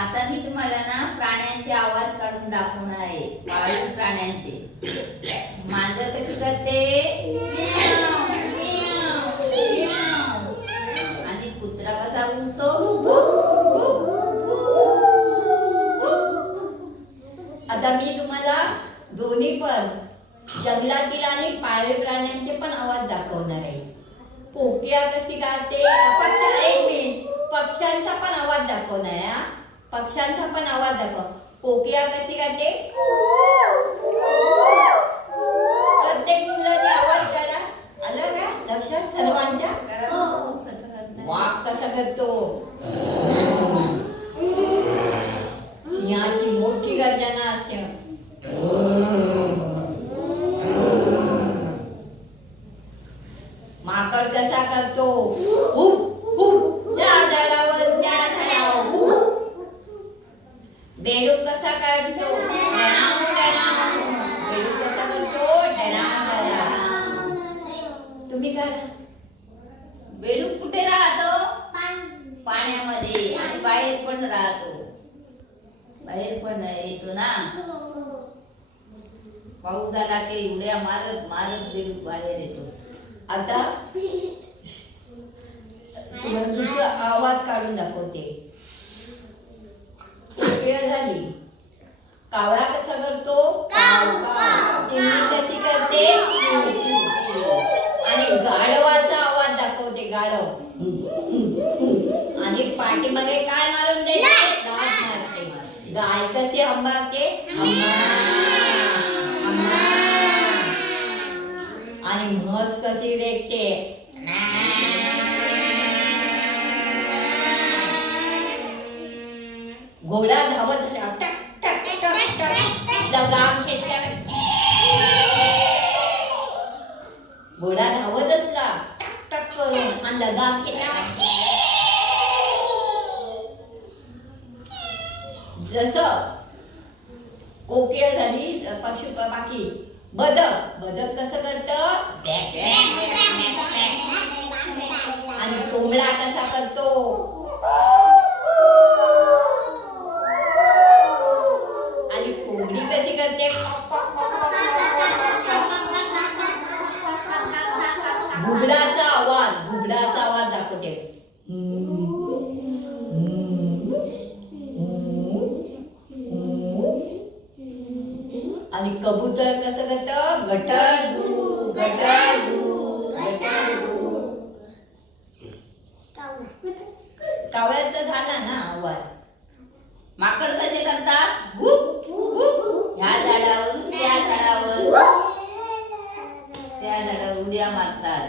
आता मी तुम्हाला ना प्राण्यांचे आवाज काढून दाखवणार आहे. पाळीव प्राण्यांचे. मांजर कशी करते आणि कुत्रा कसा उठतो. आता मी तुम्हाला दोन्ही पण जंगलातील आणि पाळीव प्राण्यांचे पण आवाज दाखवणार आहे. कोकिळा कशी गाते, एक मिनिट, पक्ष्यांचा पण आवाज दाखवणार आहे. पक्ष्यांचा पण आवाज दाखव. कोकिळा कशी गाते, प्रत्येक मुलाने आवाज करा. आलं का लक्षात सर्वांच्या? वाघ कसा करतो, सिंहाची मोठी गर्जना असते. माकड कसा करतो, त्या झाडावर त्या झाडावर. बेडूक कसा करतो, बेडूक कसा करतो, तुम्ही करा. बेडूक कुठे राहतो, पाण्यामध्ये, आणि बाहेर पण राहतो. बाहेर पण येतो ना. पाऊस झाला की उड्या मारत मारत बेडूक बाहेर येतो. आता दुसरा आवाज काढून दाखवते. वेळ झाली. कावळा कसा करतो, चिमणी कशी करते, आणि गाढवाचा आवाज दाखवते. गाढव आणि पाठीमागे काय मारून देते, दात मारते. गाय कशी हंबारते, आणि म्हस कशी रेटते. घोडा धावत टक टक टक टक लगाम घेतला. घोडा धावत असला टक टक करून आणि लगाम घेतला. जसं कोकिळ झाली, पशु बाकी बदक. बदक कसं करतं, आणि कोंबडा कसा करतो, आणि कोंबडी कशी करते, घुबडाचा आवाज दाखवते. आणि कबूतर कसं करतं, गटरगु गटरगु गटरगु. कावळ्याचा झाला ना आवाज. माकड कसे करतात, ह्या झाडावरून त्या झाडावर, त्या झाडावर उड्या मारतात.